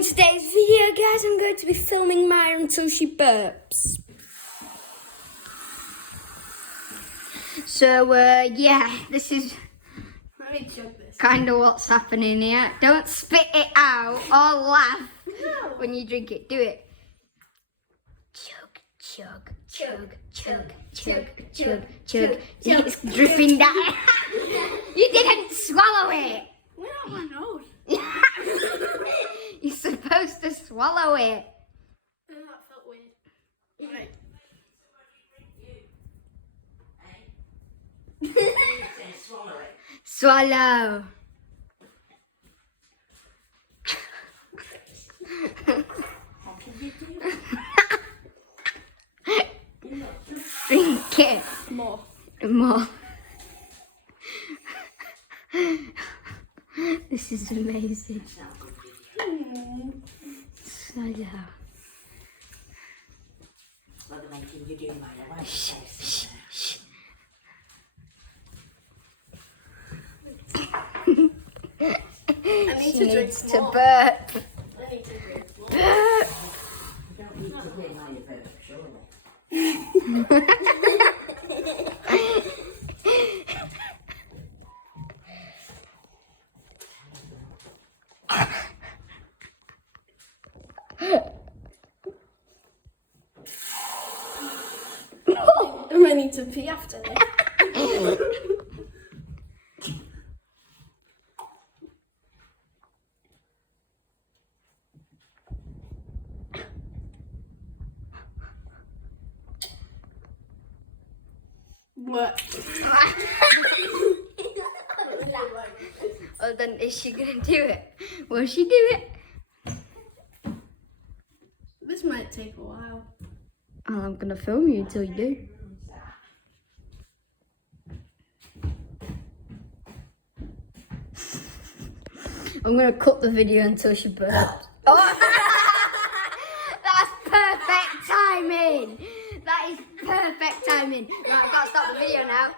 In today's video, guys, I'm going to be filming Maya until she burps. So, yeah, this is kind of what's happening here. Don't spit it out or laugh when you drink it. Do it. Chug, chug, chug, chug, chug, chug, chug. It's dripping down. You didn't swallow it. Went out my nose. You're supposed to swallow it. That felt weird. Right. Swallow. Drink it. More. More. This is amazing. Swallow. Shh, shh, shh. I need She to drink needs to more. burp. I need to drink more. Burp. I need to pee after this. What? Well, then is she gonna do it? Will she do it? This might take a while. Well, I'm gonna film you until you do. I'm gonna cut the video until she burps. Oh! That's perfect timing. That is perfect timing. Right, I've got to stop the video now.